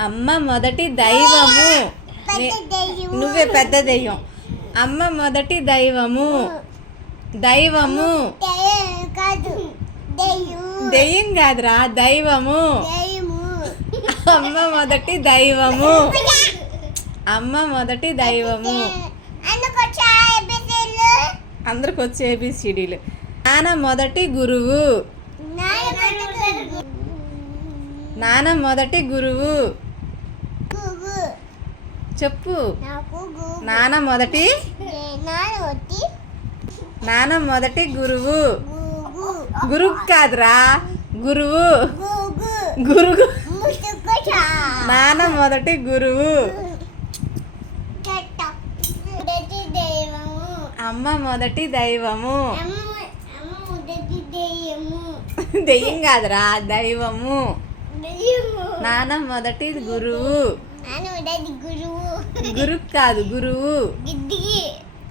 అమ్మ మొదటి దైవము. నువ్వే పెద్ద దెయ్యం. అమ్మ మొదటి దైవము. దైవము దెయ్యం కాదురా, దైవము. అమ్మ మొదటి దైవము. అమ్మ మొదటి దైవము. అందరికి వచ్చే ఏబిసిడీలు. నాన్న మొదటి గురువు. నాన్న మొదటి గురువు చెప్పు. నాన్న మొదటి గురువు. గురువు కాదురా, గురువు. గురువు. నాన్న మొదటి గురువు. అమ్మ మొదటి దైవము. దెయ్యం కాదురా, దైవము. నాన్న మొదటి గురువు. గురువు కాదు, గురువు.